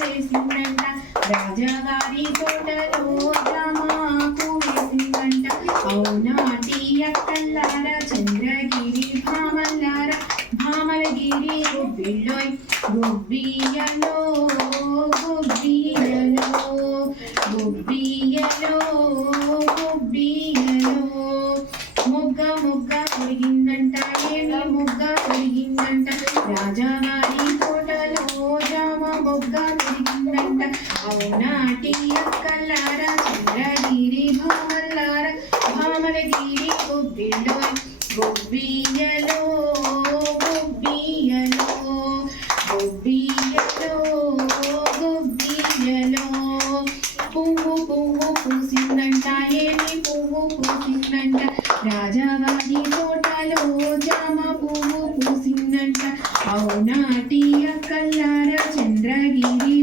వేసిందంట రాజాగారి తోటలో జామాకు వేసిందంట అవునాటి అక్కల్లారా చంద్రగిరి భామల్లారా భామలగిరి గుబ్బిలోయ్ గుబ్బియలో గుబ్బియలో గుబ్బియలో గుబ్బియలో మొగ్గ మొగ్గ పొడిగిందంట ఏమి మొగ్గ పొడిగిందంట రాజాగారి తోటలో జామ మొగ్గ పొడిగిందంట అవునాటి అక్కల్లారా చంద్రగిరి భామల్లారా భామలగిరి గుబ్బిలో గుబ్బియలో గుబ్బియలో గుబ్బియలో గుబ్బియలో పువ్వు పువ్వు పూసిందంట ఏమి పువ్వు పూసిందంట రాజావారి తోటలో జామ పువ్వు పూసిందంట అవునాటి అక్కల్లారా చంద్రగిరి